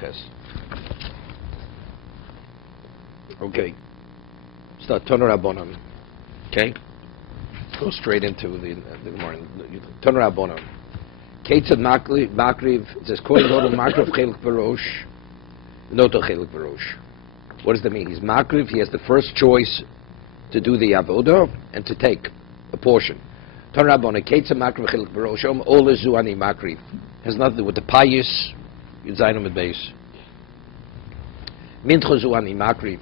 Ches. Okay. Start Toner Rabbanon. Okay. Go straight into the morning. Toner Rabbanon. Keitzad Makriv. It says Kohen Gadol Makriv Chelik Barosh. Noto Chelik Barosh. What does that mean? He's Makriv. He has the first choice to do the avodah and to take a portion. Toner Rabbanon. Keitzad Makriv Chelik Barosh. Ola Zuani Makriv. Has nothing to do with the pious. Yudzayin with base. Mincha Zuani Makriv.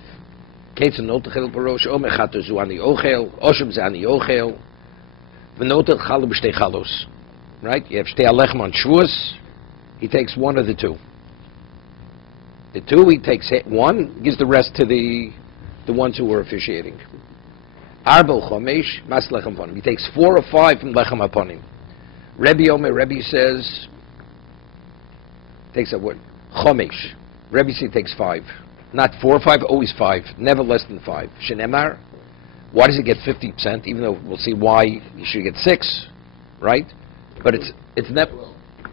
Keitzad Noto Chelik Barosh. Echatu Zuani Ochel. Oshem Zani Ochel. V'notel Chalu B'shtei Chalos. Right? You have Shtei Alechem on Shavuos. He takes one of the two. The two, he takes one, gives the rest to the ones who were officiating. Arba Chomesh Mas Lechem Aponim. He takes 4 or 5 from Lechem Aponim. Rebbe Omer, Rebbe says, takes a word, Chomesh. Rebbe says he takes 5. Not 4 or 5, always 5. Never less than 5. Shenemar. Why does he get 50%? Even though we'll see why he should get 6, right? But it's never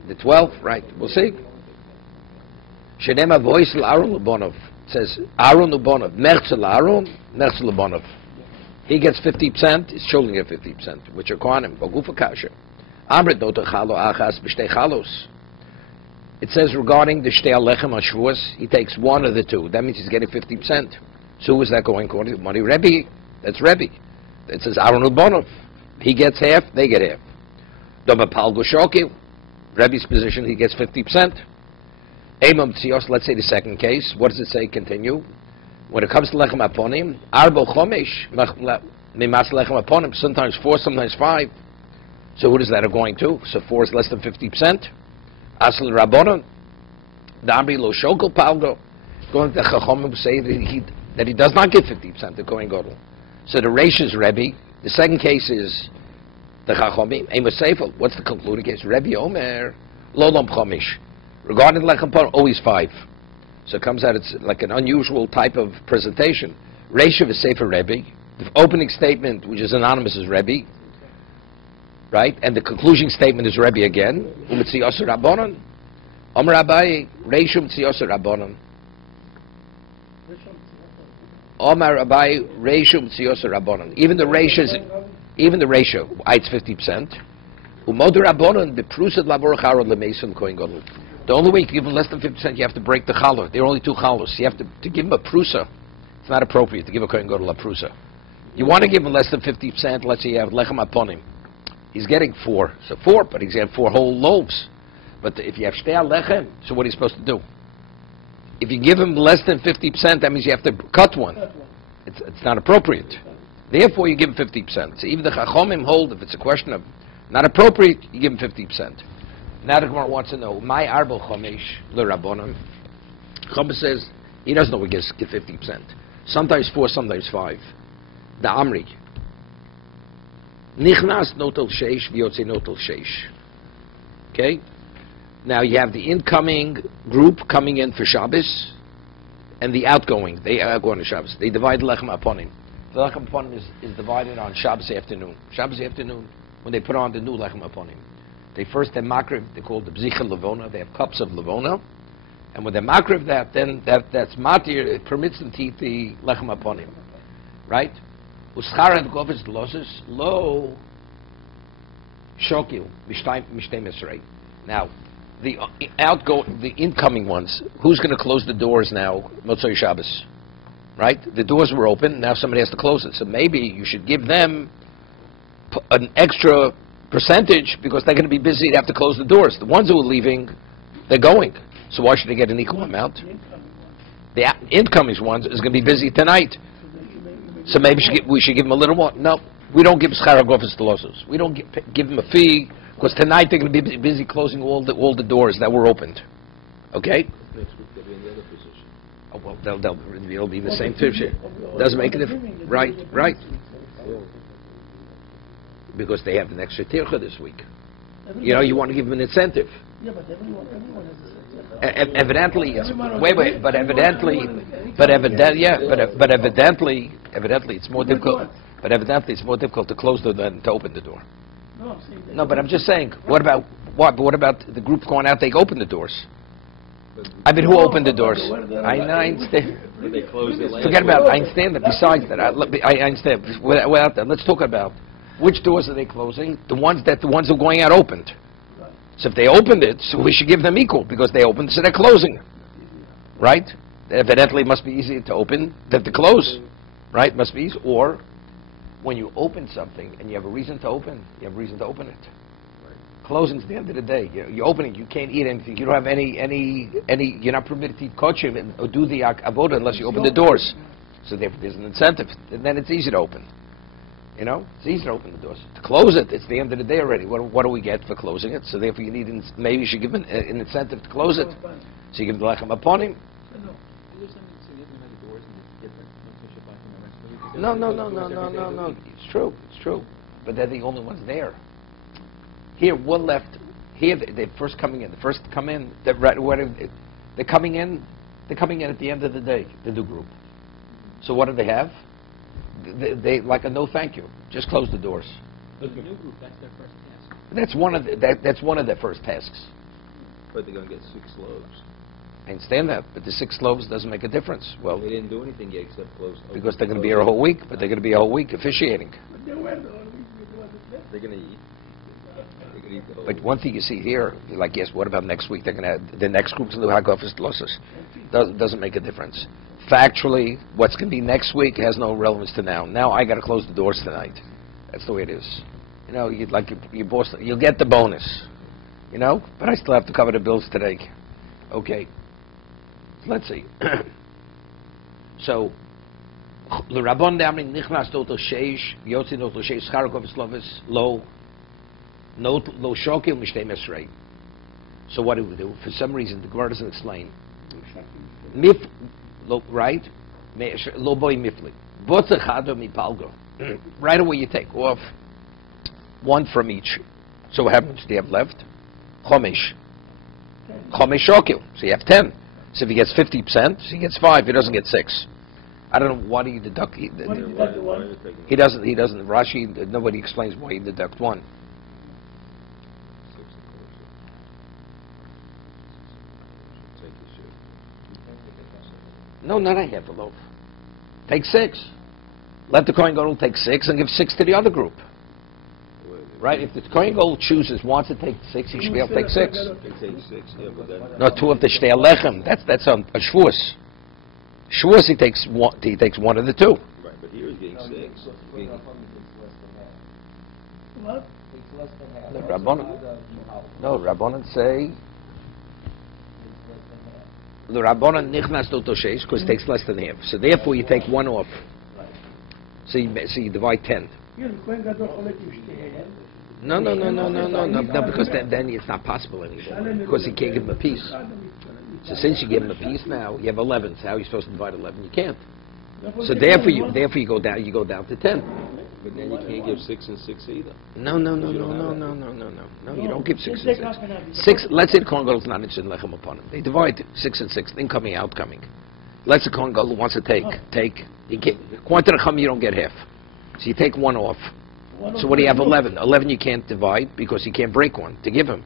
the 12, right? We'll see. Shenemar voice Aaron Lebonov. It says Aaron Lebonov. Merzel Aaron, Merzel Lebonov. He gets 50%. His children get 50%, which are Kohanim. Bagufa Kasha. Amrit Noto Chalo Achas B'Shtei Chalos. It says regarding the Shtei Alechem on Shavuos, he takes one of the two. That means he's getting 50%. So who is that going according to money? Rebbe. That's Rebbe. It says Aaron Lebonov. He gets half, they get half. Doba Palgo Shoki. Rebbe's position, he gets 50%. Emam Tzios, let's say the second case. What does it say? Continue. When it comes to Lechem Aponim, Arbo Chomesh, Mimas Lechem Aponim, sometimes 4, sometimes 5. So who does that are going to? So 4 is less than 50%. Asl Rabbanon, Damri Lo Shokel Palgo. Going to Chachomim say that he does not get 50%, the Kohen Gadol. So the Reish is Rebbe. The second case is the Chachomim. Amos Seifel. What's the concluding case? Rebbe Omer, Lolom Chomish. Regarding Lechem Aponim, always 5. So it comes out, it's like an unusual type of presentation. Reish is Sefer Rebbe. The opening statement, which is anonymous, is Rebbe. Right? And the conclusion statement is Rebbe again. Umetzi Yosser Rabbanon. Omer Abai, Reish Umetzi Yosser Rabbanon. Omar Abai Reishu Tziyos Rabbanon. Even the ratio, it's 50%. Umoder Rabbanon the Prusad Labor Charod LeMason Kohen Gadol. The only way you give them less than 50%, you have to break the challah. There are only 2 challahs. You have to give him a prusa. It's not appropriate to give a Kohen Gadol a prusa. You want to give him less than 50%. Let's say you have lechem upon him. He's getting 4, so 4, but he's getting 4 whole loaves. But if you have shtei lechem, so what are you supposed to do? If you give him less than 50%, that means you have to cut one. It's not appropriate. Therefore, you give him 50%. So even the Chachomim hold, if it's a question of not appropriate, you give him 50%. Now the Gemara wants to know, my Arbel Chomesh le Rabbanon. Chomah says, he doesn't know he gets 50%. Sometimes 4, sometimes 5. The Amri. Nichnas notel sheish, v'yotze notel sheish. Okay? Now you have the incoming group coming in for Shabbos, and the outgoing. They are going to Shabbos. They divide Lechem Aponim. The Lechem Aponim is divided on Shabbos afternoon. Shabbos afternoon, when they put on the new Lechem Aponim. They first have Makriv, they call it the Bzicha Levona. They have cups of Levona. And when they Makriv that, then that's Matir, it permits them to eat the Lechem Aponim. Right? Uschar and Govis Losses, Lo Shokil, Mishtei Mesrei. Now, the incoming ones, who's going to close the doors now? Motzei Shabbos, right? The doors were open, now somebody has to close it. So maybe you should give them an extra percentage because they're going to be busy, they have to close the doors. The ones who are leaving, they're going. So why should they get an equal amount? The incoming ones is going to be busy tonight. So maybe we should give them a little more. No, we don't give schar hagofes telosos. We don't give them a fee. Because tonight they're going to be busy closing all the doors that were opened. Okay? Next week they'll be in the other position. Oh, well, they'll be in the same position. Doesn't make a difference. Right. Because they have an extra tircha this week. You know, you want to give them an incentive. Yeah, but everyone has a evidently, yes. Wait, but evidently, it's more difficult. But evidently, it's more difficult to close the door than to open the door. No, but I'm just saying. What about the group going out? They open the doors. I mean, who opened the doors? I understand. But they closed it last Forget week. about it. I understand that. Besides that, I understand. Without that, let's talk about which doors are they closing? The ones who are going out opened. So if they opened it, so we should give them equal because they opened, so they're closing. Right? Evidently, it must be easier to open than to close. Right? Must be easy. Or when you open something and you have a reason to open, you have a reason to open it. Closing's the end of the day. You open it, you can't eat anything. You don't have any. You're not permitted to eat kochim or do the avoda unless you open the doors. So therefore, there's an incentive. And then it's easy to open. You know, it's easy to open the doors. To close it, it's the end of the day already. What do we get for closing it? So therefore, you need maybe you should give an incentive to close it. So you give the lechem upon him. No. It's true. But they're the only ones there. Here, one left. Here, they're first coming in. The first to come in, they're coming in. They're coming in at the end of the day. The new group. So what do they have? They like a no thank you. Just close the doors. The new group, that's their first task. That's one of their first tasks. But they're going to get 6 loaves. I understand that, but the 6 loaves doesn't make a difference. Well, They didn't do anything yet except close. because they're going to be here a whole week, but they're going to be a whole week officiating. They're going to eat. They're going to eat the whole But one thing you see here, you're like, yes, what about next week? They're going to have, the next group's going to do Hagofis Losses. Doesn't make a difference. Factually, what's going to be next week has no relevance to now. Now I got to close the doors tonight. That's the way it is. You know, your boss, you'll get the bonus. You know, but I still have to cover the bills today. Okay. Let's see. So, the Rabbon Damrin Nichnas Total Sheish, Yotzi Total Sheish, Charakov Slovis, Lo Shokim Mishtei Mesrei. So what do we do? For some reason, the Gemara doesn't explain. Right? Lo Boy Mifli. Botzachado Mi Palgo. Right away you take off 1 from each. So what happens? Do you have left? Chomesh Shokil. So you have 10. So if he gets 50%, he gets 5. He doesn't get 6. I don't know why do you deduct. He doesn't. Rashi. Nobody explains why you deduct 1. No, not a half a loaf. Take 6. Let the Kohen Gadol take 6 and give 6 to the other group. Right? If the Kohen Gadol wants to take 6, he should be able to take 6. They take 6, yeah, but then... No, 2 of the Shtei Lechem. That's a Shavuos. Shavuos, he takes 1 of the 2. Right, but here he's getting 6. What? The Rabbanan say... The Rabbanan Nichnas to Toshesh, because it takes less than half. So therefore, you take 1 off. So you divide 10. No, because then it's not possible anymore. Because you can't give him a piece. So since you give him a piece now, you have 11. So how are you supposed to divide 11? You can't. So therefore you go down to 10. But then you can't give 6 and 6 either. No, you don't give 6 and 6. 6, let's say the Kohen Gadol is not interested in Lechem upon him. They divide 6 and 6, incoming, outcoming. Let's say the Kohen Gadol wants to take. Quantity Chum, you don't get half. So you take 1 off. So what do you have? 11. 11 you can't divide because you can't break 1 to give him.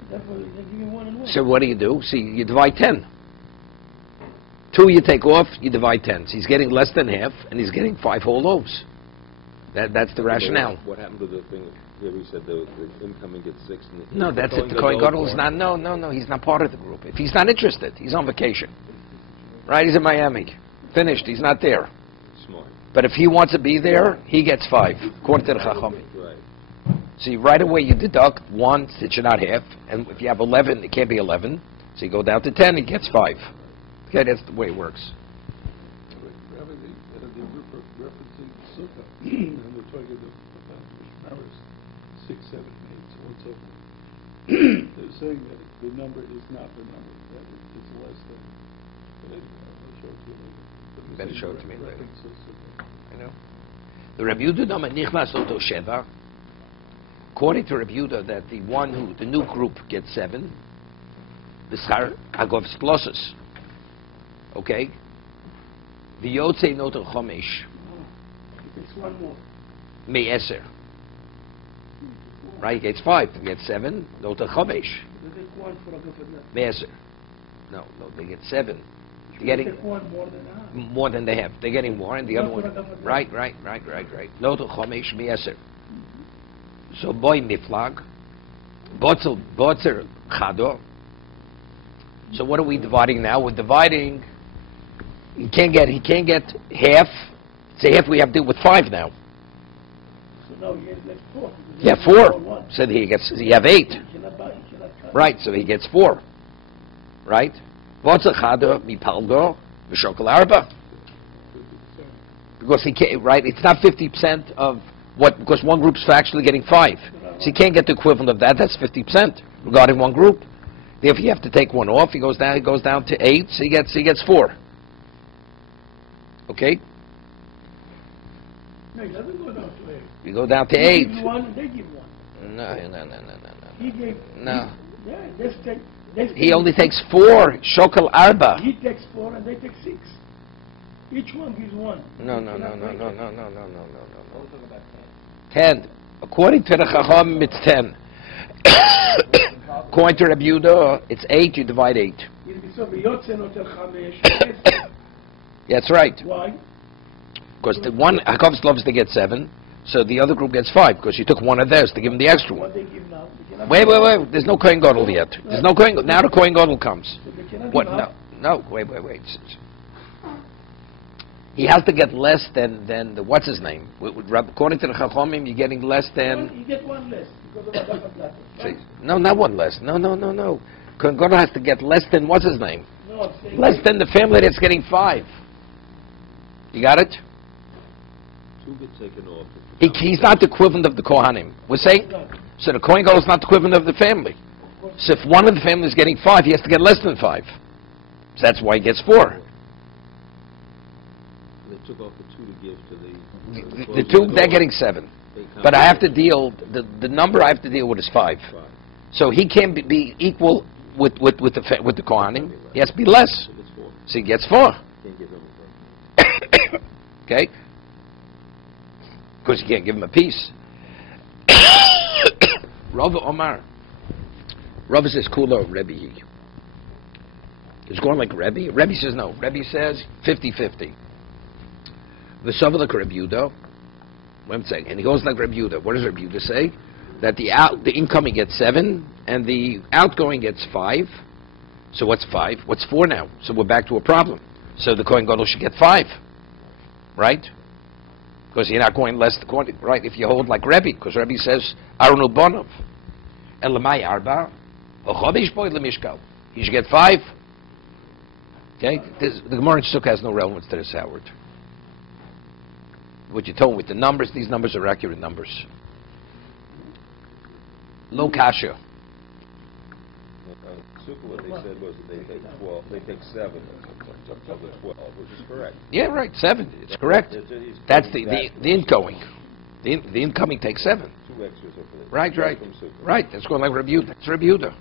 So what do? See, you divide 10. 2 you take off, you divide 10. So he's getting less than half, and he's getting 5 whole loaves. That's the rationale. What happened to the thing here? We said the incoming gets 6. No, that's it. The Kohen Gadol is not. No. He's not part of the group. If he's not interested, he's on vacation. Right? He's in Miami. Finished. He's not there. Smart. But if he wants to be there, he gets 5. According to the Chachamim. Right. See, right away you deduct 1 that you're not half, and if you have 11, it can't be 11. So you go down to 10, he gets 5. Okay, that's the way it works. And we're talking about Mishmaris 6, 7, 8, so on and so forth. They're saying that the number is not the number, that it's less than. But I'll show it to you later. Better show it to me later. I know. The Rabbi Yehuda Nichnas Oto Sheva. According to Rabbi Yehuda, that the new group gets 7. The Schar Agov Splosses. Okay. The Yotzei Noto Chomesh. It's 1 more. Me'eser. Right, he gets 5. He gets 7. Noto Chomesh. Me'eser. No, they get 7. They're You getting take one more than half. more than they have. They're getting more, and the other one. That's what I- Right. Lo to chomesh mi-eser. So boy miflag, botzer chado. So what are we dividing now? We're dividing. He can't get half. Say half. We have to do with 5 now. So now he has like 4. Yeah, 4. So he have 8. You cannot buy, you cannot cut. Right. So he gets 4. Right. Botzer chado mipalgo v'shokol arba. Because he can't. Right. It's not 50% of what. Because one group's actually getting 5. So he can't get the equivalent of that. That's 50% regarding one group. Therefore, you have to take one off. He goes down to 8. So he gets 4. Okay. No, he doesn't go down to 8. You go down to He 8. gives 1 and they give 1. No. He gave. No. Yeah, He only takes 4. Shokal arba. He takes 4 and they take 6. Each one gives 1. No. 10. According to the Chacham, it's 10. According to Rabbi Yehuda, it's 8. You divide 8. That's right. Why? Because the one Hakavs loves to get 7, so the other group gets 5. Because you took one of theirs to give them the extra What one. they give now? They cannot Wait. give up. There's no Kohen Gadol yet. There's no Kohen. Now the Kohen Gadol comes. So they cannot What? give up. No. Wait. He has to get less than the what's his name? According to the Chachamim, you're getting less than. You get 1 less because of Adaf Adlato. Say, no, not one less. No. Kohen Gadol has to get less than what's his name? No, I'm saying Less than the family that's getting 5. You got it? 2 get taken off. He's not the equivalent of the Kohanim. We're saying, so the Kohen Gadol is not the equivalent of the family. So if one of the family is getting 5, he has to get less than 5. So that's why he gets 4. They took off the 2 to give to the... The 2, they're getting 7. But I have to deal, the number I have to deal with is 5. So he can't be equal with the Kohanim. He has to be less. So it's 4. So he gets 4. Can't give them a thing. Okay? Because you can't give him a piece. Rav Omar. Rav says, Kula Rebbe. It's going like Rebbe. Rebbe says no. Rebbe says 50-50. The Savalik Rebbe Yehuda. What I'm saying. And he goes like Rebbe Yehuda. What does Rebbe Yehuda say? That the incoming gets 7 and the outgoing gets 5. So what's 5? What's 4 now? So we're back to a problem. So the Kohen Gadol should get 5. Right? Because you're not going less the quantity, right? If you hold like Rebbe, because Rebbe says, Aronu Bonov, Elamai Arba, Ochobish Boy Lemishkal. He should get 5. Okay? The Gemara in Sukkah has no relevance to this, Howard. What you told me with the numbers, these numbers are accurate numbers. Lo Kasha. Sukkah, what they said was that they take 12, they take 7 until the 12, which is correct. Yeah, right, 7. It's correct. That's the incoming. The incoming takes 7. 2 extras are for the... Right. From Sukkah. Right, that's going like Rabbi Yehuda. That's Rabbi Yehuda.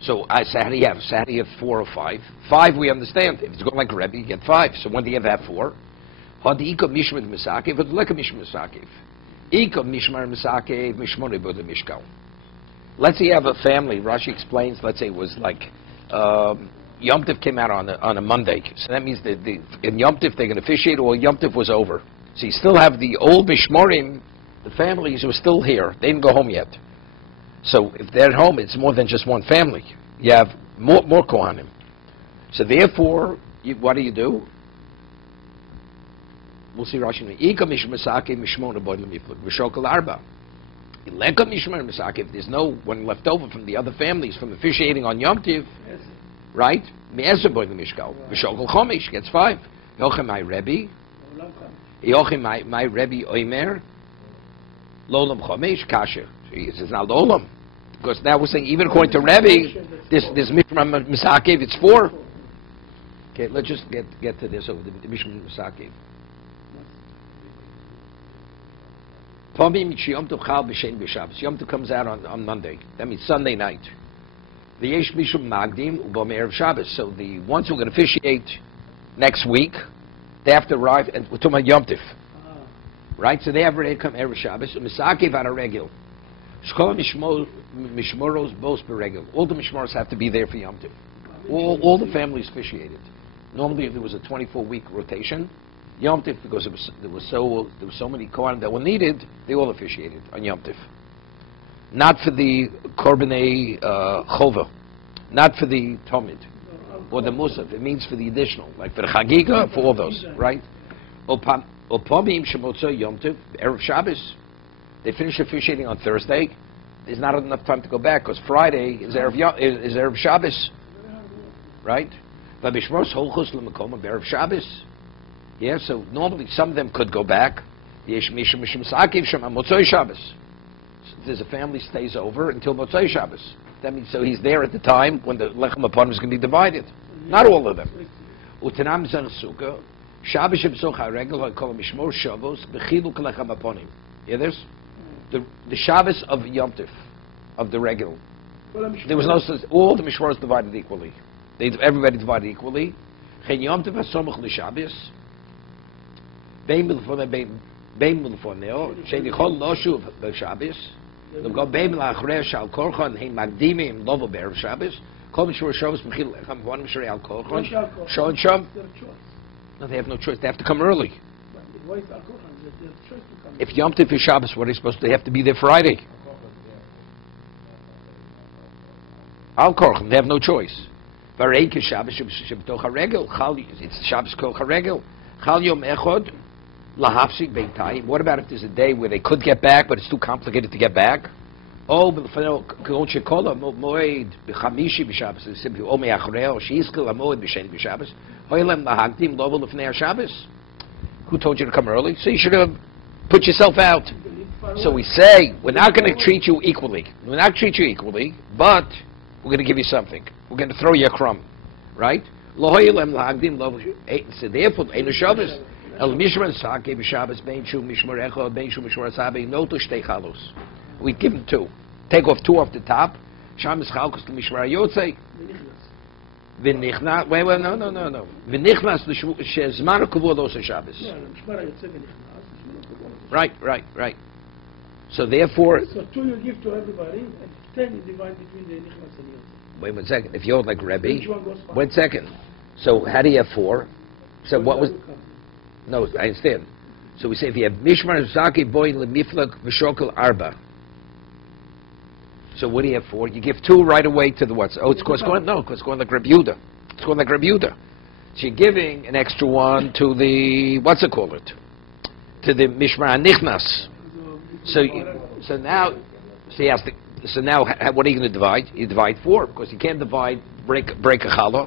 So how do you have 4 or 5? 5 we understand. If it's going like Rebbe, you get 5. So when do you have 4? Hadi iko mishmar misakev, but leka mishmar misakev. Iko mishmar misakev, mishmar ibod mishkal. Let's say you have a family. Rashi explains. Let's say it was like Yom Tov came out on a Monday. So that means that in Yom Tov they're going to officiate, or Yom Tov was over. So you still have the old mishmarim, the families who are still here. They didn't go home yet. So if they're at home, it's more than just one family. You have more Kohanim. So therefore, what do? We'll see Rashi. Ika mishmasake mishmona boy lemiflik v'shokal arba. Ileka mishmar misake. If there's no one left over from the other families from officiating on Yom Tiv, right? Me'eser boy lemishkal v'shokal chomish gets 5. Yochem my Rebbe. Yochem my Rebbe oimer. Lolam chomish kasher. It's not lolam. Because now we're saying, even according to Rebbe, this Mishmar Misakev, it's 4. Okay, let's just get to this over the Mishmar Misakev. Yom Tov comes out on Monday. That means Sunday night. The Yesh Mishum Magdim Ubom Erev Shabbos. So the ones who are going to officiate next week, they have to arrive, and we're talking about Yom Tov. Right? So they have already come Erev Shabbos. Misakev on a regular. Shkol Mishmoros both per regular. All the Mishmoros have to be there for Yom Tov. All the families officiated. Normally, there was a 24-week rotation. Yom Tif, because there was so many Kohanim that were needed, they all officiated on Yom Tif. Not for the Korbanei Chova, not for the Talmud or the Musaf. It means for the additional, like for the Chagiga, for all those, right? Opamim Shemotzo Yom Tif, Erev Shabbos. They finish officiating on Thursday. There's not enough time to go back because Friday is Erev Shabbos, right? But Bishmos Holchus L'Makom Erev Shabbos. Yeah, so normally some of them could go back. Yesh Mishum Mishum Sakiv Shem Motzoi Shabbos. There's a family stays over until Motzoi Shabbos. That means so he's there at the time when the lechem upon him is going to be divided. Not all of them. Utanam Zer Sukkah Shabbos Shemsoch HaRegel HaKol Mishmor Shabbos Bechiluk lechem upon him. Yeah, there's the Shabbos of Yom Tif, of the regular. There was no all the Mishmoros divided equally. Everybody divided equally. Chen Yom Tif HaSomach LeShabbos. Bein Milfoneo, Shenichol Loshuv Shabbos. They'll go Bein Lachresh Shal Korchon Hein Magdimim Lovo Be'erev Shabbos. Kol Mishmor Shabbos Mechil Lechem Vonim Shrei Al Korchon. Shon and Shom. No, they have no choice. They have to come early. If Yom Tif is Shabbos, what are they supposed to? They have to be there Friday. Al Korchon. They have no choice. Vareik is Shabbos Shebtoch HaRegel. It's Shabbos Kol HaRegel. Chal Yom Echod. Lahafsik Beitayim. What about if there's a day where they could get back, but it's too complicated to get back? Oh, K'on Shekola Moed B'Chamishi B'Shabbos. Simply O Me'achreo Sheizkel HaMoed B'Shen B'Shabbos. Hoylem Lahagdim Lovo L'Fnei HaShabbos. Who told you to come early? So you should have put yourself out. So we say we're not going to treat you equally. We're not treat you equally, but we're going to give you something. We're going to throw you a crumb, right? Lohoylem Lahagdim Lovo. So therefore, Ein Shabbos. El Mishmar Sake B'Shabbos Bein Shu Mishmar Echad Bein Shu Mishmar Asabe Noto Shtei Chalos. We give them two. Take off two off the top. Shabbos Chalkos to Mishmar Yotzei. V'nichnas. Wait, no. V'nichnas Shezman Kavod Osa Shabbos. Right. So therefore. So two you give to everybody, and 10 you divide between the nichnas and yotzei. Wait 1 second. If you're like Rebbe. 1 second. So how do you have 4? So what was? No, I understand. So we say if you have Mishmar Zaki Boy Lemiflak Vishokel Arba. So what do you have 4? You give 2 right away to the what's? Oh, it's going like Reb Yehuda. It's going like Reb Yehuda. So you're giving an extra 1 to the what's it called it? To the Mishmar Nichnas. So now what are you going to divide? You divide 4 because you can't break a challah.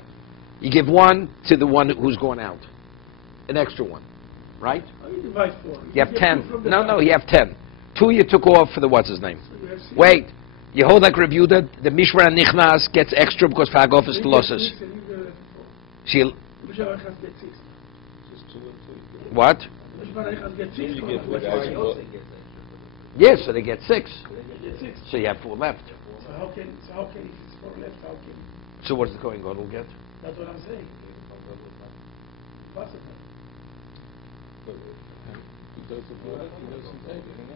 You give 1 to the one who's going out. An extra 1, right? You divide 4. You have 10. No, you have 10. 2 you took off for the what's his name. So wait, you hold like Reb Yehuda, the Mishmar Nichnas gets extra because Fagov is losses. What? Yes, so they get 6. So you have 4 left. So how can if it's 4 left? How can? So what does the Kohen Gadol get? That's what I'm saying. Possible.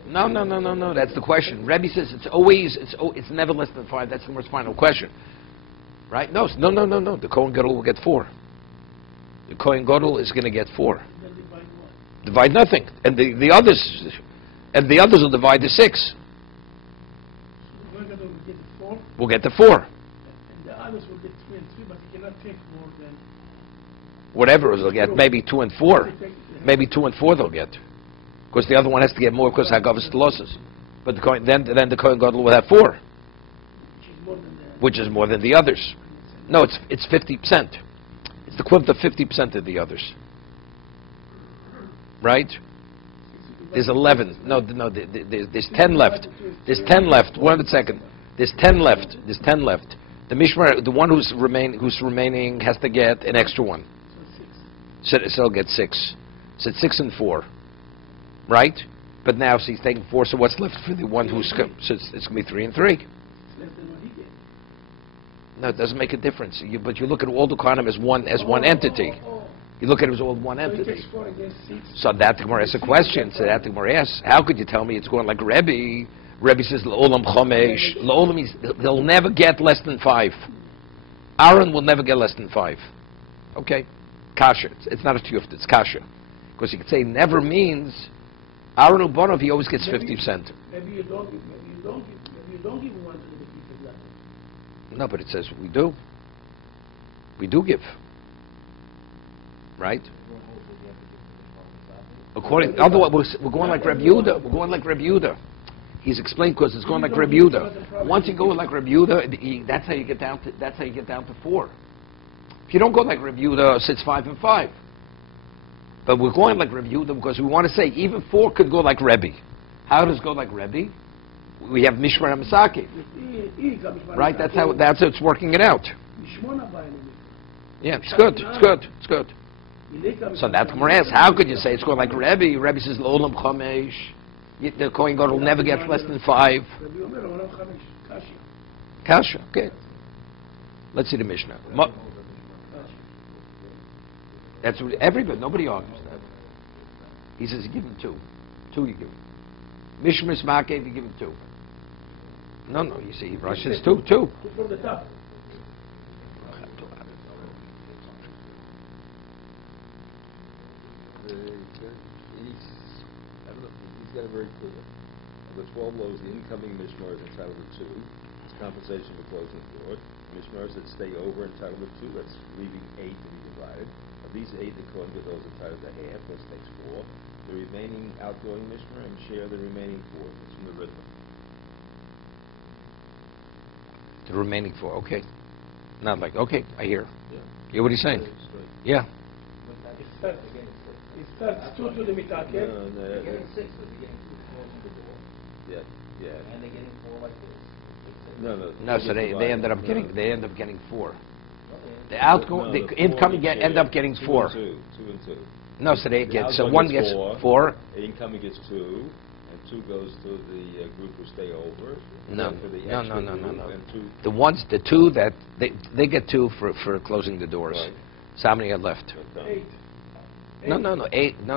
No. That's the question. Rebbe says it's never less than 5. That's the most final question, right? No. The Kohen Gadol will get 4. The Kohen Gadol is going to get 4. Then divide what? Divide nothing, and the others will divide the 6. So the Kohen Gadol will get 4. We'll get the 4. And the others will get 3 and 3, but he cannot take more than. Whatever they'll get, maybe 2 and 4. Maybe 2 and 4 they'll get, because the other one has to get more because Hagav is the losses. But then the Kohen Gadol will have 4, which is more than the others. No, it's 50%. It's the equivalent of 50% of the others, right? There's 11. No. There's 10 left. There's 10 left. 1 second. There's 10 left. The Mishmar, the one who's remaining, has to get an extra 1. So he'll get 6. So it's 6 and 4, right? But now, so he's taking 4. So what's left for the one who's? So it's going to be 3 and 3. No, it doesn't make a difference. But you look at all the Kohanim as one entity. You look at it as all one entity. So that the Gemara asks a question. So that the Gemara asks, how could you tell me it's going like Rebbe? Rebbe says, L'olam chomesh. L'olam means they'll never get less than 5. Aaron will never get less than 5. Okay, kasha. It's not a tiyufta, it's kasha. Because you could say never means Aaron Ubonov, he always gets 50%. Maybe you don't give, maybe you don't give, maybe you don't give one to the people like that. No, but it says we do. We do give. Right? According, otherwise we're going like Reb Yehuda. We're going like Reb Yehuda. He's explained because it's going like Reb Yehuda. Once you go like Reb Yehuda, that's how you get down to. That's how you get down to 4. If you don't go like Reb Yehuda, it's 5 and 5. But we're going like Reb Yehuda because we want to say even 4 could go like Rebbe. How does it go like Rebbe? We have Mishmar and Masaki. Right? That's how it's working it out. Yeah, it's good. It's good. It's good. So that's more asks. How could you say it's going like Rebbe? Rebbe says L'olam Chamesh. The Kohen Gadol will never get less than 5. Kasha. Okay. Let's see the Mishnah. That's what everybody. Nobody argues that. He says you give him 2. 2 you give him. Mishmas Makev you give him 2. No. You see, Rosh says 2. 2. From the top. He's got it very clear. Of the 12 loaves, the incoming mishmar is entitled to 2. It's compensation for closing the door. Mishmars that stay over entitled to 2. That's leaving 8 to be divided. Of these 8, the Kohen Gadol is entitled to half. That takes 4. The remaining outgoing mishmar and share the remaining 4. It's from the rhythm. The remaining 4. Okay. Not like okay. I hear. Yeah. You hear what he's saying? Yeah. It starts 2 to the mitakev. They're getting 6, but they're getting 2 closing the door. Yeah. And they're getting 4 like this. No. So they ended up getting 4. The outgoing, the incoming end up getting 4. 2 and 2. No, so they get outgoing one gets 4. The incoming gets 2, and 2 goes to the group who stay over. No. For the extra group, and 2. The 2 that they get 2 for closing the doors. Right. So how many are left? 8. No. 8. No.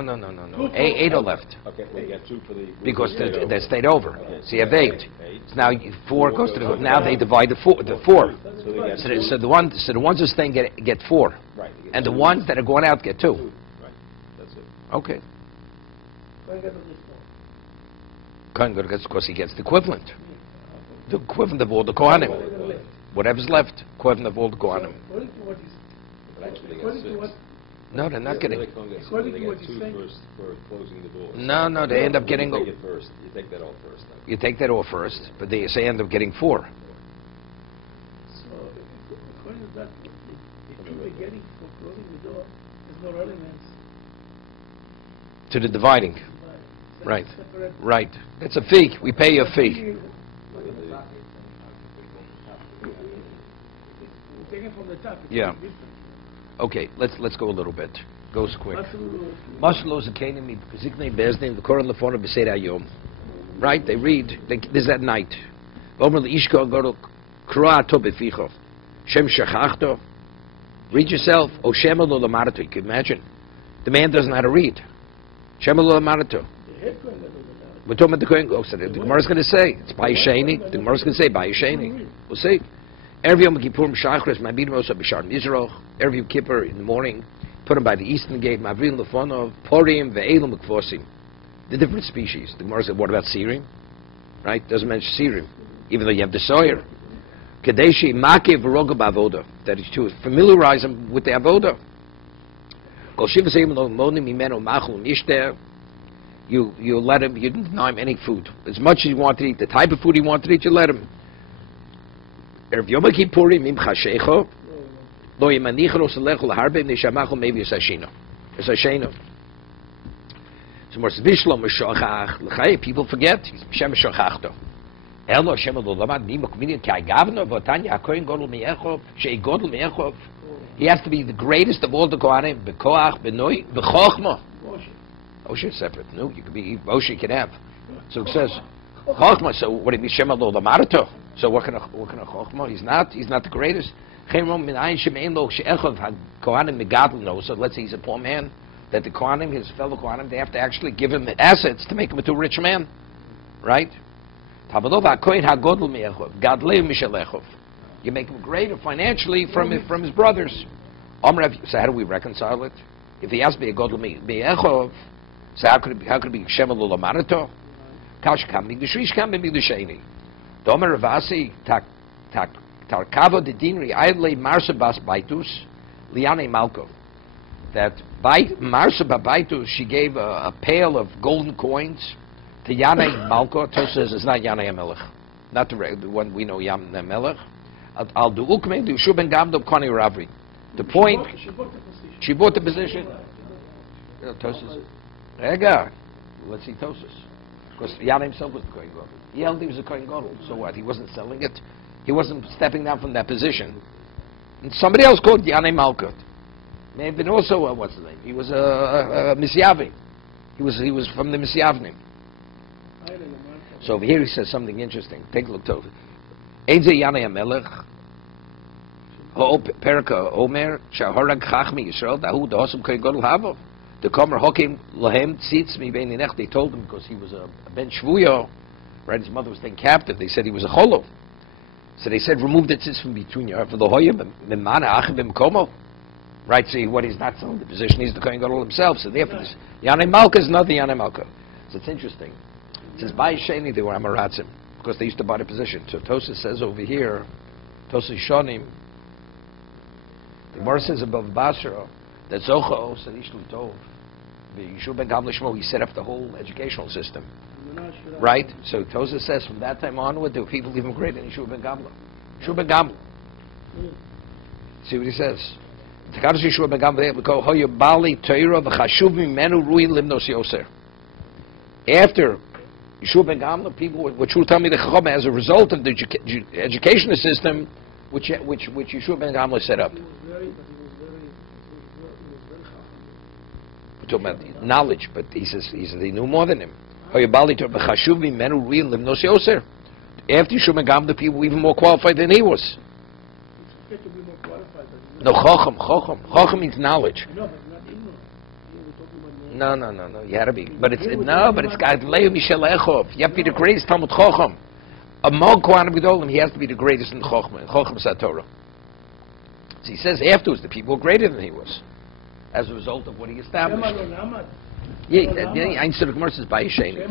8 are left Okay, we got 2 for the group because who stayed over. they stayed over. Okay. So you have 8. So now 4 goes to the. Now they divide the 4. So they got So the ones who stay get 4, right, they get and the 2. ones that are going out get 2. 2. Right, that's it. Okay. Kohen Kohen gets because he gets the equivalent. The equivalent of all the Kohanim. Whatever's left, equivalent of all the Kohanim. According to what is, Actually, they got according to 6. what, No, they're not getting. They get According to what he's 2 saying. first for closing the doors. No, they end up getting. You take it first. You take that all first. Then. You take that off first, but they say end up getting 4. so according to that, the 2 they're getting for closing the door, there's no elements. To the dividing. Right. Right. It's a fee. We pay you a fee. We're taking from the top. It's Yeah. different. Okay, let's go a little bit. Goes quick. Right? They read. This is at night. Read yourself. You can imagine. The man doesn't know how to read. The head Kohen Gadol, We're talking about the Kohen Gadol. The Gemara's going to say it's Bayisheni. The Gemara's going to say Bayisheni. We'll see. Every Yom Kippurim Shachris, Mabidim Osa B'Shar Mizrach. Every Yom Kippur in the morning, put them by the eastern gate. Mavrin Lefonov, Porim Ve'elim Ukvosim. The different species. The Gemara said, what about Sirim? Right? Doesn't mention Sirim, even though you have the Sawyer. Kadeshi Make V'Roga B'Avoda. That is to familiarize them with the Avoda. You let him. You didn't deny him any food. As much as he wanted to eat, the type of food he wanted to eat, you let him. Erev Yom Kippurim im chashecho lo yemanicho lo selecho laharbe neshamacho maybe esashino. So more zvishlo meshachach l'chay. People forget. He's Hashem meshachachto. Elo Hashem lo lamad mi mokminin kai gavno v'otanya hakoyin godol meyechov shei godol meyechov. He has to be the greatest of all the Kohanim. Bekoach, benoi, bechochma. Moshe is separate. No, you could be Moshe can have. So it says chochma. So what it be Shema lo lamarato? So what kind of chochma? He's not the greatest. So let's say he's a poor man. That the Kohanim, his fellow Kohanim, they have to actually give him assets to make him into a rich man, right? You make him greater financially from his brothers. So how do we reconcile it? If he has to be a godel be'echov, so how could it be shemal ulamarato? Kash kam migdashrish kam migdasheni. Domer Ravasi tarkavo de dinri ayle marsa bas baitus liane malko. That marsa baitus, she gave a pail of golden coins to Yanei Malko. Tosa says it's not Yanei Melech, not the one we know Yanei Melech. I'll do ukme do shuben gamdo koni ravri. The point, she bought the position. Tosis, Rega, let's see Tosis, because Yanei himself was the Kohen Gadol. He held he was a Kohen Gadol, so what? He wasn't selling it. He wasn't stepping down from that position. And somebody else called Yanei Malko. May have been also what's the name? He was a Misyavi. He was from the Misyavnim. So over here he says something interesting. Take a look to it. Ein ze Yanei Melech. Ho perka Omer shahorag chachmi Yisrael dahu dahosam Kohen Gadol havo. The Komer Hokim Lahem Tzitz Mi Bein Inech. They told him because he was a Ben Shvuyo, right? His mother was taken captive. They said he was a Cholov. So they said, remove the tzitz from between you. For the Hoyim Mimana Achim Bimkomo. Right? So what he's not selling the position, he's the Kohen Gadol himself. So therefore, this Yanei Malka is not the Yanei Malka. So it's interesting. It says by Sheni they were Amaratzim because they used to buy the position. So Tosa says over here, Tosa Shonim. The Gemara says above Basra that Zocha said Ishlu Tov. Yeshua ben Gamla Shmo, he set up the whole educational system. Right? So Tosa says from that time onward, there were people even greater than Yeshua ben Gamla. Yeshua ben Gamla. See what he says? Yeshua ben Gamla, Hoya Bali Teira v'chashuv mimenu ruin limnos yoser. After Yeshua ben Gamla, people were true tell me the Chacham as a result of the educational system which Yeshua ben Gamla set up. We're talking about knowledge, but he says they knew more than him. After Yeshua ben Gamla, the people were even more qualified than he was. No, Chacham means knowledge. No. You had to be, but it's Gadleu Mishel Echov. You have to be the greatest Talmud Chacham. Among Kohanim Gedolim, he has to be the greatest in Chacham Satorah. So he says afterwards the people were greater than he was, as a result of what he established. Yeah, Einstein Gemara says by Sheni.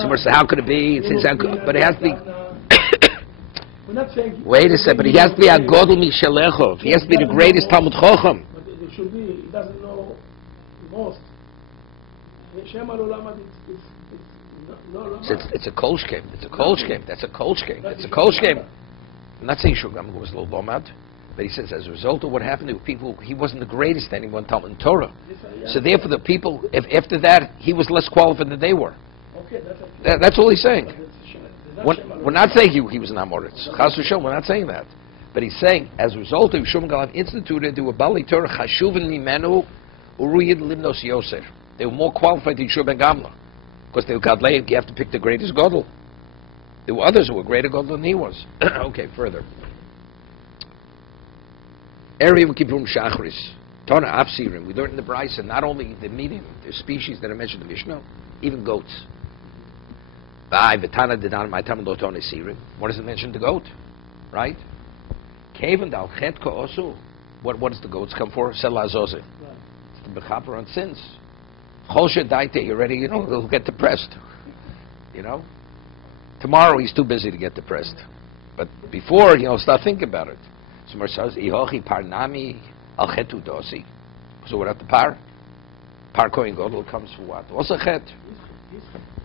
Someone says, how could it be? It says, but it has to be. Wait a second, but he has to be a Godel Mishel Echov. He has to be the greatest Talmud Chacham. But it should be. He doesn't know the most. It's a Kolsh game. It's a Kolsh game. That's a Kolsh game. It's a Kolsh game. I'm not saying Shugam was a little bomad, but he says as a result of what happened to people, he wasn't the greatest anyone Talmud in Torah. So therefore, the people, if after that, he was less qualified than they were. That's all he's saying. We're not saying he was an Amoritz. Chas v'shom, we're not saying that. But he's saying, as a result of Yeshua ben Gamla instituted, they were Bali Torah chashuven mimenu uruyid limnos yoser. They were more qualified than Yeshua ben Gamla. Because they were Gadlei, you have to pick the greatest Gadol. There were others who were greater Gadol than he was. Okay, further. Erev Kippurim Shachris. Tana Afsirim. We learned in the Brisa, not only the medium, the species that are mentioned in the Mishnah, even goats. What does it mention? The goat, right? What does the goats come for? It's the bechaper on sins. You're ready, he'll get depressed. Tomorrow he's too busy to get depressed. But before, start thinking about it. So what at the par? Par Kohen Gadol comes for what? What's a chet?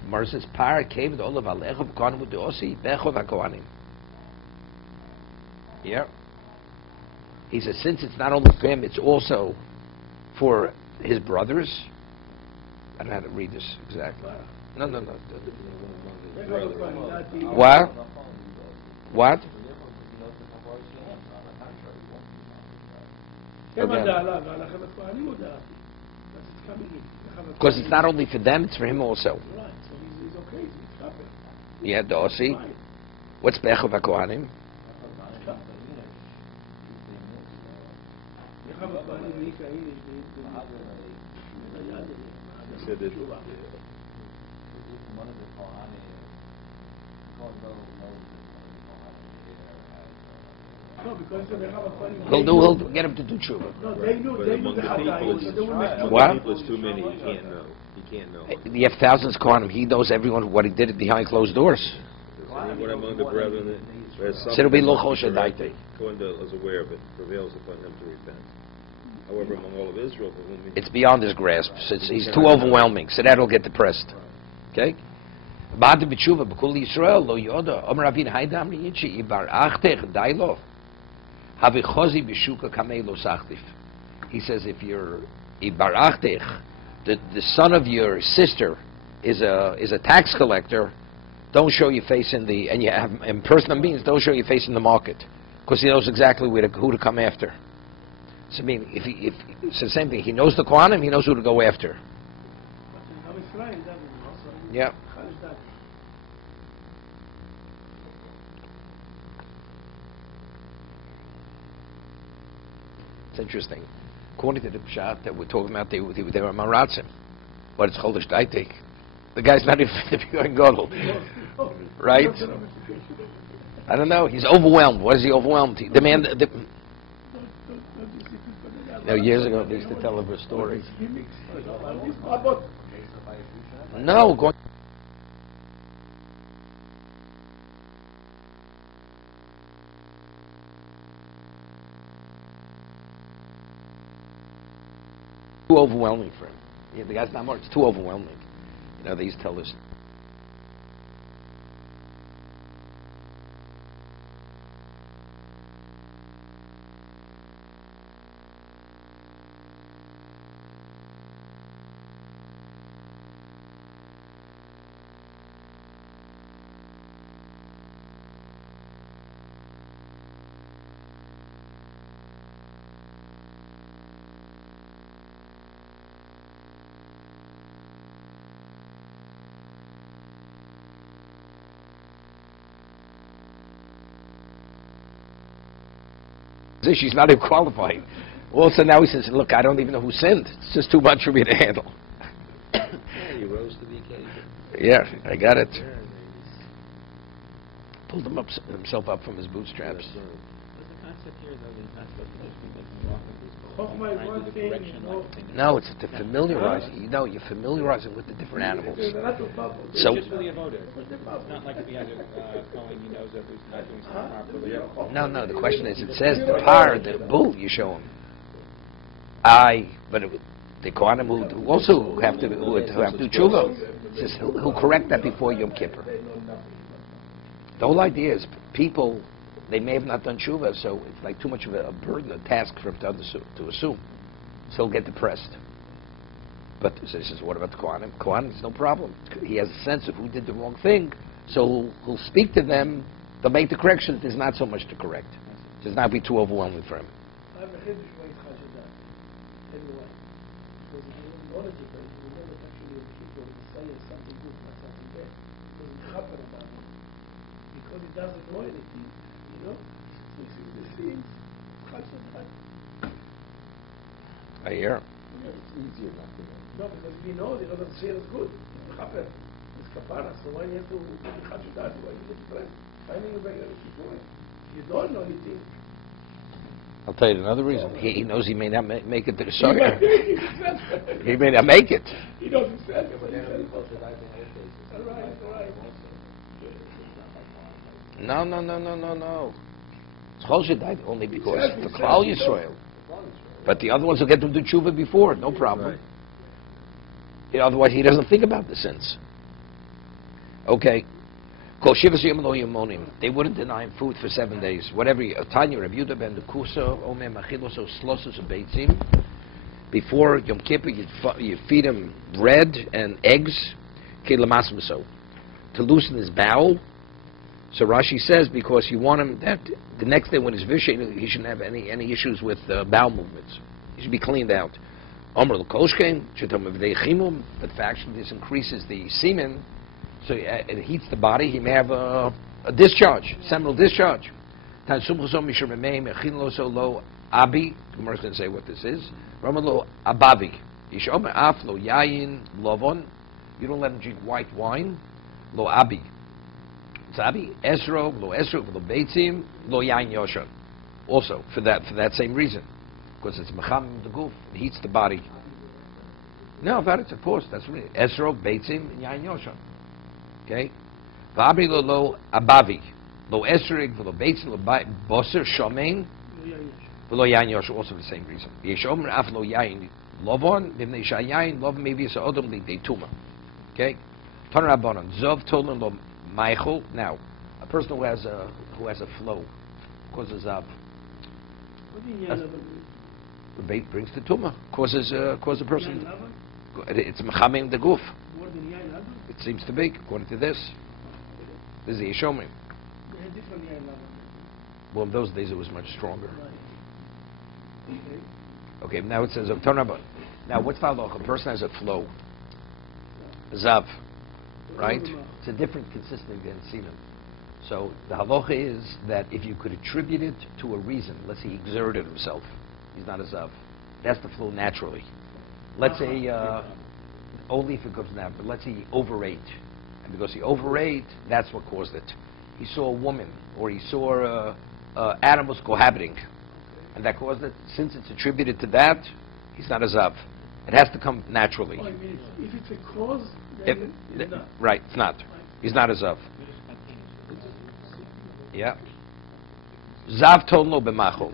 Mar says, Par came the olive alechav kohanim u'deosi bechov hakohanim. Yeah. He says, since it's not only for him, it's also for his brothers. I don't know how to read this exactly. No. What? What? Because it's not only for them, it's for him also. Yeah, the Osi. What's Bechov HaKohanim? No, because they have a funny. He'll get him to do tshuva. No, they knew But they among knew the the people, Hagai, so they will make among What? the people, it's too many. You can't know. You can't know. You have thousands of Kohanim. He knows everyone what he did behind closed doors. Is anyone among the brethren that has So it'll be something Lochol that must be Shadaite. corrected, Kohen is aware of it, prevails upon him to repent. However, among all of Israel, for whom he It's beyond his grasp. He's too overwhelming. So that'll get depressed. Okay? Ba'ad b'tshuva b'kol Yisrael lo yoda Omer Avin Haydam Yichi Ibar Achtech Dailo Havichozi b'shuka Kamei lo Sachtif. He says if you're Ibar Achtech, the son of your sister is a tax collector, don't show your face in the and personal means don't show your face in the market because he knows exactly who to come after. So I mean, if it's the same thing. He knows the Kohanim, he knows who to go after. Yeah. It's interesting. According to the pshat that we're talking about, they were maratzim, but it's chodesh daitik. The guy's not even fit to be going gadol, right? I don't know. He's overwhelmed. What is he overwhelmed? The man. Years ago, they used to tell her a story. No, going. Too overwhelming for him. Yeah, the guy's not more. It's too overwhelming. They used to tell this. She's not even qualified. Also, now he says, "Look, I don't even know who sinned. It's just too much for me to handle." Yeah, he rose to the occasion. Yeah, I got it. Pulled himself up from his bootstraps. The concept here, though, is not supposed to just be making walk of this correction, like thing. No, it's to familiarize. You're familiarizing with the different animals. So, It's just really a votive. It's not like if he has a calling, he knows that he's not doing something properly. no. The question is, it says the bull you show him. But the Kohanim who also have to do tshuva, says he'll correct that before Yom Kippur. The whole idea is people, they may have not done tshuva, so it's like too much of a burden, a task for him to assume. So he'll get depressed. But so he says, what about the Kohanim? Kohanim, it's no problem. He has a sense of who did the wrong thing, so he'll speak to them. They'll make the corrections. There's not so much to correct. It does not be too overwhelming for him. I have a Hiddush by Chashadat. Anyway, because if you don't knowledge of it, you know that actually people say something good, not something bad. Because it's happen about it. Because it doesn't know anything, So this is the thing, Chashadat. I hear. It's easier not to know. No, because we know the other say it's good. It happen. It's kapara, so why you have to do Chashadat? Why you get depressed? Finding a regular situation. You don't know anything. I'll tell you another reason. He knows he may not make it to the Shogger. He may not make it. He doesn't say it, but he says all right. No. It's Chol only because the Klal Yisrael. But the other ones will get them to tshuva before, no problem. Otherwise, he doesn't think about the sins. Okay. They wouldn't deny him food for 7 days. Whatever. Tanya, Rabbi Yehuda ben Kusa, Omer Machiloso Slosos Beitzim. Before Yom Kippur, you feed him bread and eggs, to loosen his bowel. So Rashi says because you want him that the next day when he's vishing, he shouldn't have any issues with bowel movements. He should be cleaned out. Omer L'Koshkein, but actually this increases the semen. So it heats the body. He may have a discharge, seminal discharge. Gemara is going to say what this is. Abavi. You don't let him drink white wine. Lo abi. Zabi. Esro. Lo esro. Lo beitzim. Lo yain yoshan. also for that same reason, because it's mecham the guf, it heats the body. No, it's of course, that's really esro, beitzim, and yain yoshan. Okay? V'abri lo abavi, lo esrig, lo beitzim, lo boser, shomein, lo yain yoshan, also for the same reason. Yeshomer af lo yain lovon, b'mnei shayayin, lovon maybe it's odom li deituma. Okay? Ton rabbanon, zov tolan lo meichel. Now, a person who has a flow causes What do you mean? the bait brings the tumah, causes a person. It's mechamim the guf. More than yain ladon? It seems to be, according to this. This is the Yeshomim. They had different yain ladon. Well, in those days it was much stronger. Right. Okay, now it says, now what's the halacha? A person has a flow. Zav. Right? It's a different consistency than semen. So the halacha is that if you could attribute it to a reason, let's say he exerted himself, he's not a zav. That's the flow naturally. Let's say, only if it comes now, but let's say he overate. And because he overate, that's what caused it. He saw a woman, or he saw animals cohabiting. And that caused it. Since it's attributed to that, he's not a zav. It has to come naturally. Oh, I mean, if it's a cause, then it's not. Right, it's not. He's not a zav. Yeah. Zav tolno b'machol.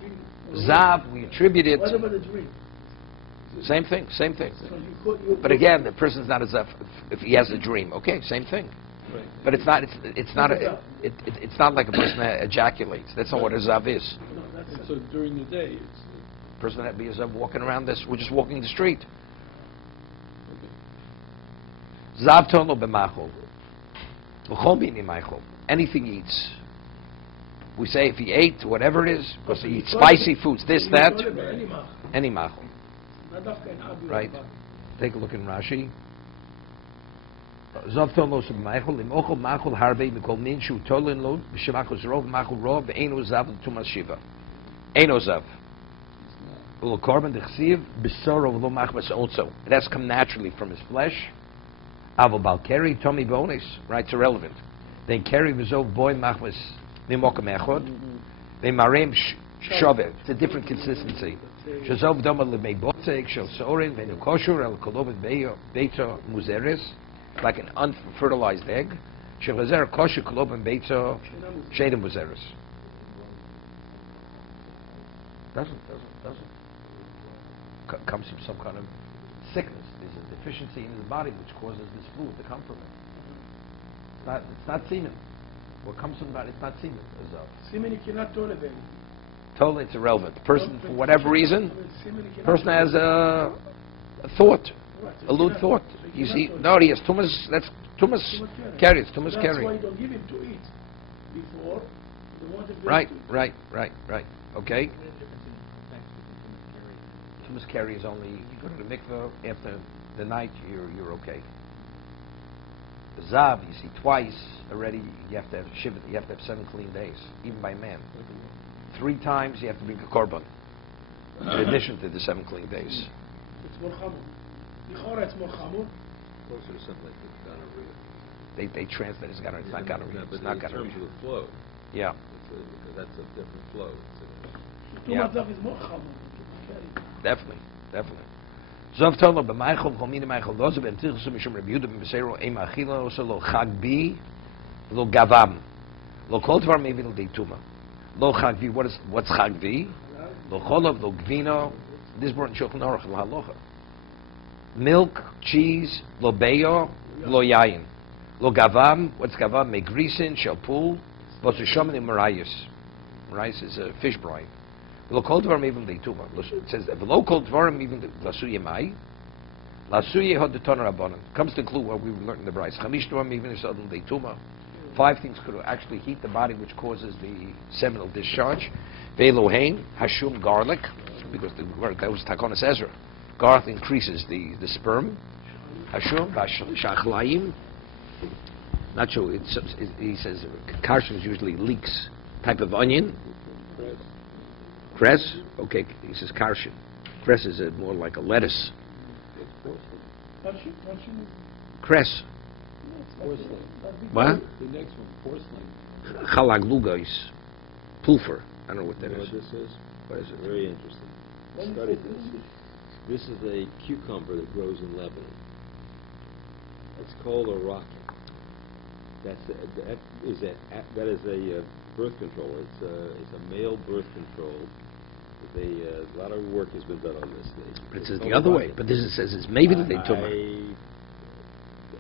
Zav, we attribute it. What about the dream? Same thing. So But again, the person's not a zav if he has a dream. Okay, same thing. Right. But it's not like a person that ejaculates. That's not what a zav is. No, that's And so during the day, it's A person that be a zav walking around this, we're just walking the street. Zav tolno b'machol. V'chol b'ini meichol. Anything he eats. We say if he ate whatever it is, because he eats spicy foods, this, that, any machol. Right? Take a look in Rashi. Zav tolno b'meichol im ochol machol harvei mikol min shu tolin lo b'shemachos rov machol rov ve'eno zav l'tumas shiva. Eno zav. Ulo korban dechsiv b'soro v'lo machmas also. It has to come naturally from his flesh. Avo bal keri tomi bonis. Right? It's irrelevant. Then keri v'zov boy machmas mimokum echod. Then marem shovet. It's a different consistency. Shazov doma lemei botzek shel sorin v'enu kosher el kolovat beito muzeres. Like an unfertilized egg. Shelazer kosher kolovat beito shedem muzeres. Doesn't. Comes from some kind of sickness. There's a deficiency in his body which causes this fluid to come from it. It's not semen. What comes from the body, it's not semen. Semen you cannot tolerate. Totally, it's irrelevant. The person, for whatever reason, the person has a thought, a lewd thought. You see, no, he has tumas. That's tumas carry. It's tumas carry. That's why you don't give him to eat before. Right. Okay. Tumas carry is only if you go to the mikveh after the night. You're okay. The zav, you see, twice already. You have to have shivat. You have to have 7 clean days, even by man. 3 times you have to bring a korban, in addition to the 7 clean days. It's more chamur. It's more chamur. Closer to something like gonorrhea. They translate it as gonorrhea. It's not gonorrhea. But It's not in gonorrhea. terms of the flow, Yeah. because that's a different flow. Too Yeah. much stuff is more chamur. Definitely. Zov tolo b'meichel v'chomini meichel lozo b'emtichus mishum Rabbi Yehuda b'mesero em achila oso lo chag bi lo gavam lo kol dvar mevi lo deituma lo chag vi. What's chag vi? Lo cholov lo gvino. This is brought in Shulchan Aruch lo halacha. Milk, cheese, lo beyo, lo yayin. Lo gavam. What's gavam? Megrisin, shalpul, lo shishomin and marayis. Marayis is a fish brine. Lo kol dvarim even deituma. It says lo kol dvarim even lasuye mai. Lasuye had the toner abonim. Comes to clue what we learned in the Bryce. Chamish dvarim even sudden deituma. 5 things could actually heat the body, which causes the seminal discharge. Ve'elohein hashum, garlic, because that was takonas Ezra. Garlic increases the sperm. Hashum shachlayim. Not sure. He says karshin is usually leeks type of onion. Cress? Okay, he says karshin. Cress is more like a lettuce. Cress. porcelain. What? The next one, porcelain. Chalaglugais. Pulfer. I don't know what that You know is. what this is? What is it? Very interesting. Study this. This is a cucumber that grows in Lebanon. It's called a rocket. That is a birth control. It's a male birth control. A lot of work has been done on this. But it says the other way. But this says it's maybe that they took it.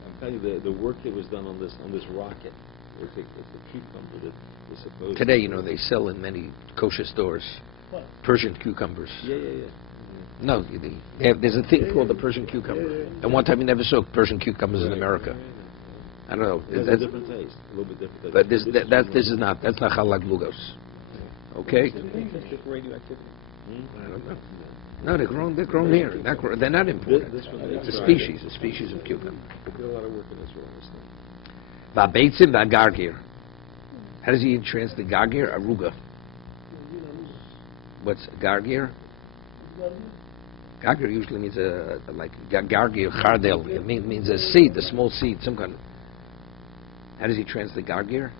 I'm telling you, the work that was done on this rocket. It's a cucumber that is supposed. Today, you know, they sell in many kosher stores Persian cucumbers. Yeah. No, there's a thing called the Persian cucumber. And one time you never saw Persian cucumbers in America. I don't know. It's a different taste, a little bit different taste. But that's not halak lugos. Okay? It's just radioactivity. I don't know. No, they're grown here. They're not imported. It's a species of cucumber. They did a lot of work in this thing. Va'beitzim va'gargir. How does he translate gargir? Aruga. What's gargir? Gargir usually means like gargir chardel. It means a seed, a small seed, some kind of. How does he translate gargir?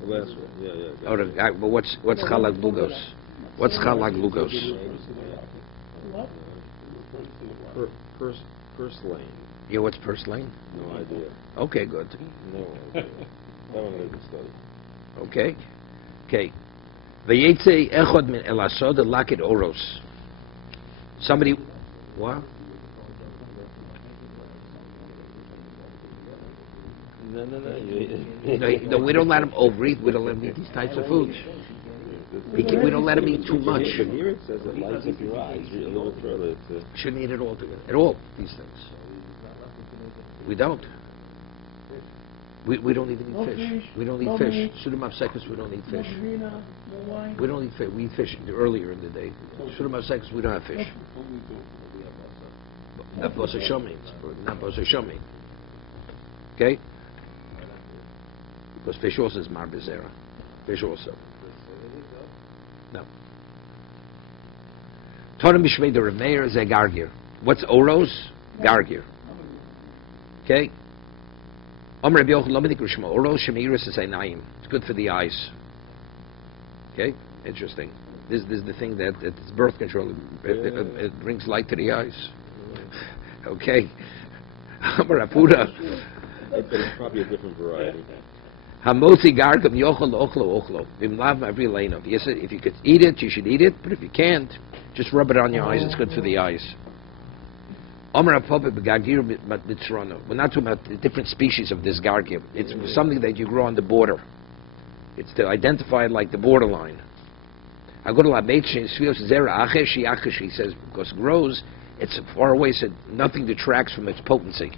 The last one, yeah. Oh, but what's chalak lugos? What's chalak lugos? Purslane. Yeah, what's purslane? No idea. Okay, good. No idea. That one I didn't study. Okay. Vayetze echod min el asod lakit oros. Somebody, what? No, we don't let him overeat. We don't let him eat these types of foods. We don't let him eat too much. But here it says it lights up your eyes. A little further. Shouldn't eat it all together. At all, these things. We don't. We don't even eat fish. We don't eat fish. Sudam Apsekis, we don't eat fish. We don't eat fish. We eat fish earlier in the day. Sudam Apsekis, we don't have fish. Not Bosa Shomi. Not Bosa Shomi. Okay? Because fish also is Mar Bezerah. Fish also. No. Tonim Bishvei the Remeir is a gargir. What's oros? Gargir. Okay? Omer Rabbi Yochanan Lomedik Rishma oros shemeiris is einayim. It's good for the eyes. Okay? Interesting. This is the thing that it's birth control. It brings light to the eyes. Okay? Omer Apuda. It's probably a different variety. Hamotzi gargam yochel ochlo ochlo. Vimlav mavri leinav. Yes, if you could eat it, you should eat it. But if you can't, just rub it on your eyes. It's good for the eyes. Omer apopet begagir mitzrona. We're not talking about the different species of this gargir. It's something that you grow on the border. It's to identify it like the borderline. I go to La Beit Shvios Zera Acheshi Acheshi. He says because it grows, it's far away, so nothing detracts from its potency.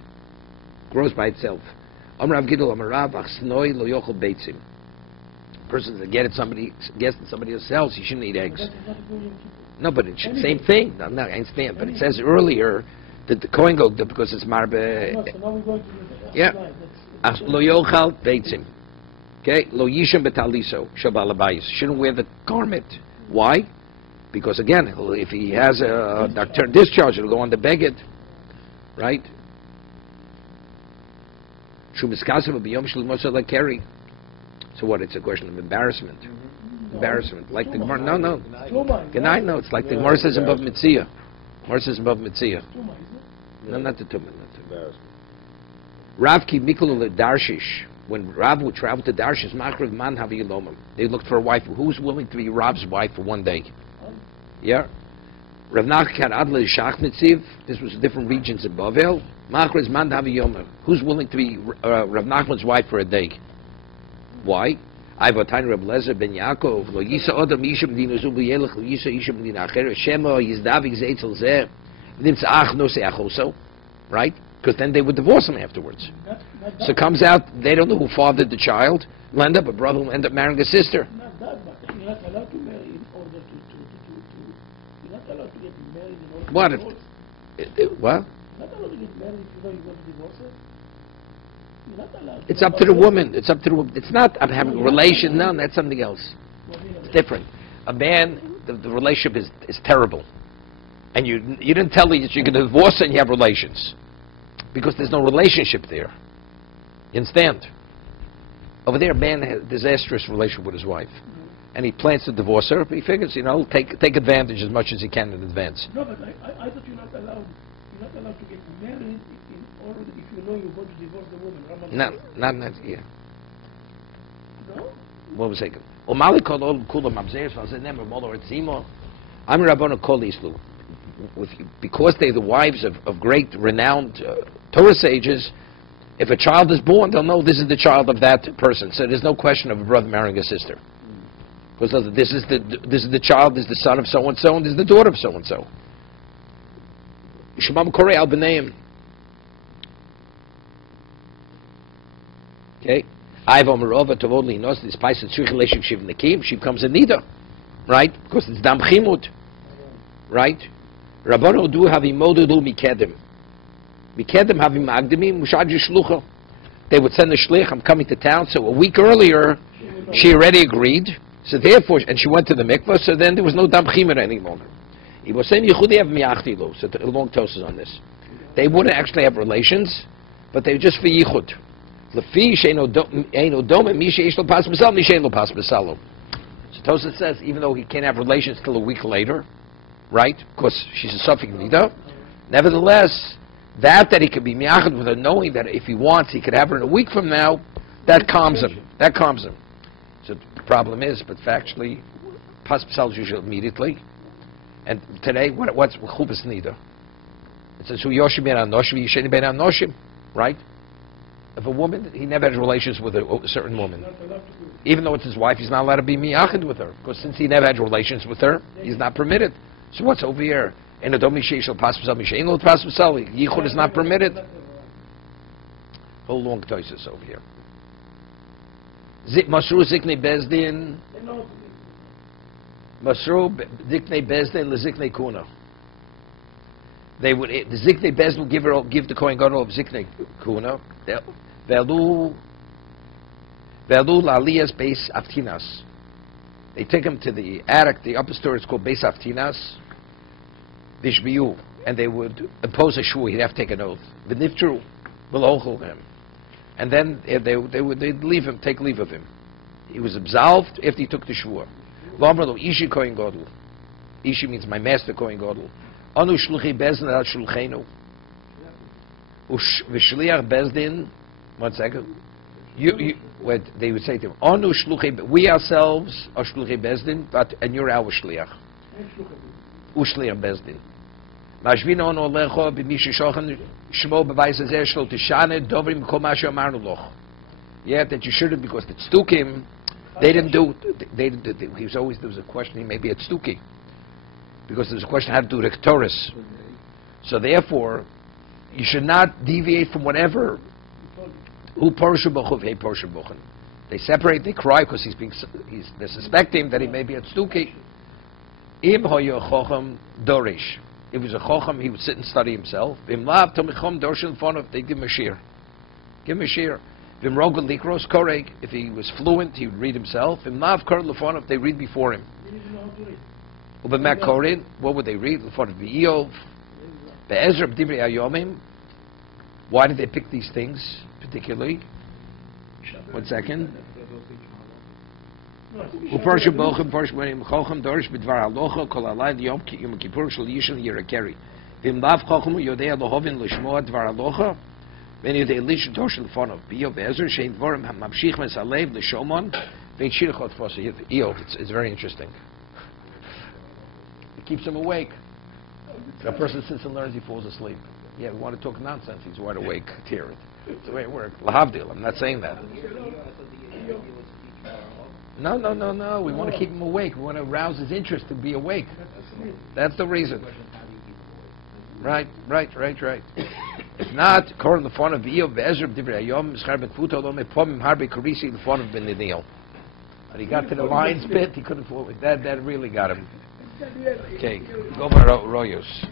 Grows by itself. Amrav Gidol Amarav Achsnoi Lo Yochel Beitzim. Person that gets somebody else sells, he shouldn't eat eggs. No, but it's same thing. No, I understand. But it says earlier that the Kohen go because it's marbe. Yeah. Lo Yochel Beitzim. Okay. Lo Yisham Betaliso Shabalabayis. Shouldn't wear the garment. Why? Because again, if he has a nocturnal discharge, it'll go on the beged, right? So what? It's a question of embarrassment. Embarrassment, like the Gemara. No. Genai, no. It's like the Gemara says above Mitzia. Gemara says above Mitzia. No, not the Tumah. Embarrassment. Rav ki mikol Darshish. When Rav would travel to Darshish, Makrav man haviyilomim. They looked for a wife. Who's willing to be Rav's wife for one day? Yeah. Rav Nachman Adle Shachnitziv. This was different regions of Bavel. Machras man haviyomim. Who's willing to be Rav Nachman's wife for a day? Why? I've a tiny Rav Lezer ben Yaakov. Lo yisa odam yisham dinu zubu yelech. Lo yisa yisham din acher. Shema yizdavik zeitzel zeh. Nimtz ach no seachoso. Right? Because then they would divorce him afterwards. So it comes out they don't know who fathered the child. Will end up a brother will end up marrying a sister. Not that, but you're not allowed to marry in order to you're not allowed to get married in order What? to divorce. What? You're not allowed to get married if you know you want to divorce her. You're not allowed. It's up to the woman. It's up to the woman. It's not I'm having a relation. No, that's something else. It's different. A man, the relationship is terrible. And you didn't tell her that you're going to divorce her and you have relations. Because there's no relationship there. You understand? Over there, a man has a disastrous relationship with his wife. And he plans to divorce her, but he figures, take advantage as much as he can in advance. No, but I thought you're not allowed to get married in order if you know you're going to divorce the woman. Not yeah. No? What was it? I'm Rabbanu Kol Islu. Because they're the wives of great, renowned Torah sages, if a child is born, they'll know this is the child of that person. So there's no question of a brother marrying a sister. Because this is the child, this is the son of so and so, and this is the daughter of so and so. Shemam Korei al B'neim. Okay. Ivo Merova Tovodli knows this Paisa Tzrich Leshik Shiv Nekim. She becomes a Nida, right? Because it's Dam Chimut, right? Rabbanu Du Havi Modudu Mikedem. Mikedem Havi Magdemi Mushad Shlucha. They would send a shlich. I'm coming to town. So a week earlier, she already agreed. So therefore, and she went to the mikvah, so then there was no dam chimera any longer. He was saying, so a long tosas on this. They wouldn't actually have relations, but they were just for yichud. So Tosas says, even though he can't have relations till a week later, right, because she's a Safik Nida, nevertheless, that he could be miyachad with her, knowing that if he wants, he could have her in a week from now, that calms him. That calms him. So the problem is, but factually, pas psal usually immediately. And today, what's chubas nida? It says, "Hu yoshim ben anoshim, yisheni ben anoshim," right? If a woman, he never had relations with a certain woman, even though it's his wife, he's not allowed to be miyachid with her, because since he never had relations with her, he's not permitted. So what's over here? In a domi sheishal pas psal mishein lo pas psal, yichud is not permitted. Whole long toises over here. Masru ziknei bezdin. Masru ziknei bezdin leziknei kuna. They would the ziknei bezdin would give the kohen gadol of ziknei kuna. Velu laliyas beis aftinas. They take him to the attic, the upper story is called beis aftinas. Vishbiyu, and they would impose a shvur. He'd have to take an oath. V'niftru v'lochel him. And then they'd leave him, take leave of him. He was absolved after he took the shvur. V'amrlo ishi kohen gadol. Ishi means my master kohen gadol. Anu shluchi bezdin al shulchenu. V'shliach bezdin. 1 second. What they would say to him, Anu shluchi. We ourselves are shluchi bezdin, and you're our shliach. Ushliach bezdin. Mashvina on olecho b'mishishochan shmo b'vayis azer shlo tishane dovrim kol ma she'amarnu loch. Yeah, that you shouldn't, because the tzdukim, they didn't do. He was always, there was a question. He may be at tzduki, because there was a question how to do rektoris. So therefore, you should not deviate from whatever. Who porshu b'chuv hey porshu b'chuv. They separate. They cry because they suspect him that he may be at tzduki. Im hoyo chochem dorish. If he was a chochem, he would sit and study himself. Vim lav tomichom dorshin fonov. They give him a shir. Give him a shir. Vim rogel likros koreg. If he was fluent, he would read himself. Vim lav kor lefonov. They read before him. Ubemak korin. What would they read? Lefonov b'iyov. Be'ezra b'divrei hayomim. Why did they pick these things particularly? 1 second. Uparsha bochem parsha benim chochem dorish b'dvar halocha kol alay yom kippur shel yishel yirakeri. Vim lav chochem yodei lohovin l'shmoa dvar halocha. When yodei lishon toshel fonov b'iyov be'ezer shein dvorim hamamshich mesalev l'shomon vein shirachot fosa. It's very interesting. It keeps him awake. If a person sits and learns, he falls asleep. Yeah, we want to talk nonsense, he's wide awake. Hear it. It's the way it works. Lahavdil, I'm not saying that. No. We want to keep him awake. We want to arouse his interest to be awake. That's the reason. Right. If not, according to the fun of Eov, Be'ezra, B'divrei Hayom, Schar B'kvuto, Lo Mepomim, Harbe Karisi, the fun of Benedil. When he got to the lion's pit, he couldn't fall. That really got him. Okay, go by Royos.